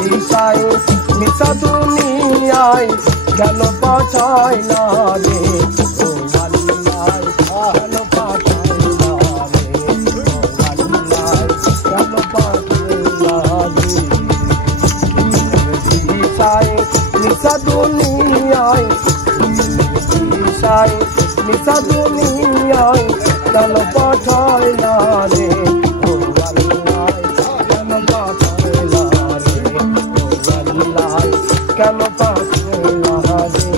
দিশায় মিশা দুনিয়ায় কেন পাঠাইলা রে ও আল্লাহ কেন পাঠাইলা রে ও আল্লাহ কেন পাঠাইলা রে দিশায় মিশা দুনিয়ায় দিশায় মিশা দুনিয়ায় কেন পাঠাইলা রে ও আল্লাহ কেন পাঠাইলা রে ও আল্লাহ কেন পাঠাইলা রে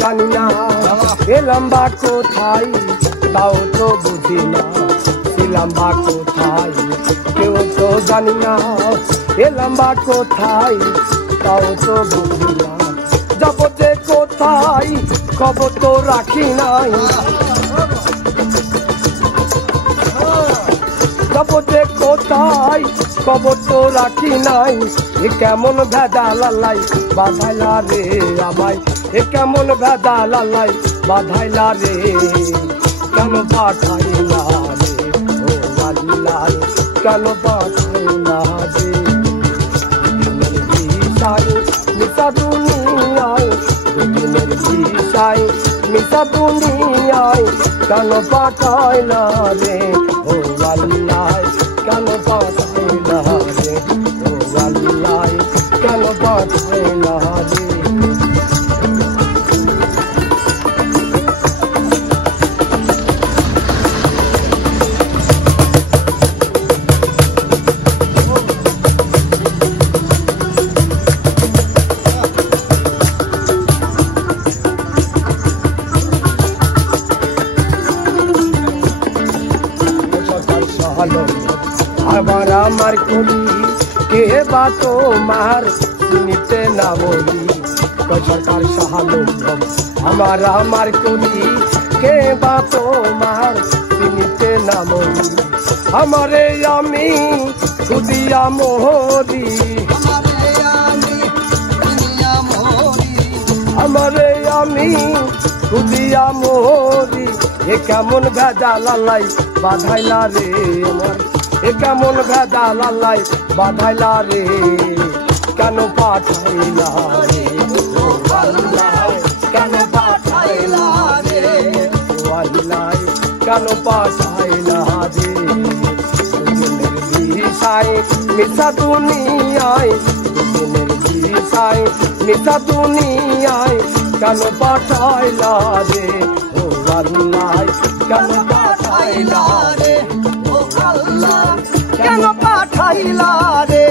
জানি না এলাম বা কোথায় তাও তো বুঝি না ছিলাম বা কোথায় কেউ তো জানি না এলাম বা কোথায় তাও তো বুঝি না যাব যে কোথায় খবর তো রাখি নাই যাব যে কোথায় খবর তো রাখি নাই এ কেমন ভেদা লালাই বাধাইলা রে আমায় এ কেমন ভেদা লালাই বাধাইলা রে কেন পাঠাইলা রে ও আল্লাহ কেন পাঠাইলা রে দিশায় মিশা দুনিয়ায় দিনের দিশায় মিশা দুনিয়ায় কেন পাঠাইলা রে ও আল্লাহ কেন পাঠাইলা রে ও আল্লাহ কেন পাঠাইলা রে আবার আমার কলি কে বা তোমার চিনিতে না বলি সরকার সাহায্য আমার কলি কে বা তোমার চিনিতে না বলি আমারে আমি খুদিয়া মোহরি আমারে আমি খুদিয়া মোহরি এ কেমন ভেদা লালাই বাধাইলা রে আমার এ কেমন ভেদা লালাই বাধাইলা রে কেন পাঠাইলা রে ও আল্লাহ কেন পাঠাইলা রে ও আল্লাহ কেন পাঠাইলা রে দিনের দিশায় মিশা দুনিয়ায় দিনের দিশায় মিশা দুনিয়ায় কেন পাঠাইলা রে ও আল্লাহ কেন পাঠাইলা রে ও আল্লাহ কেন পাঠাইলা রে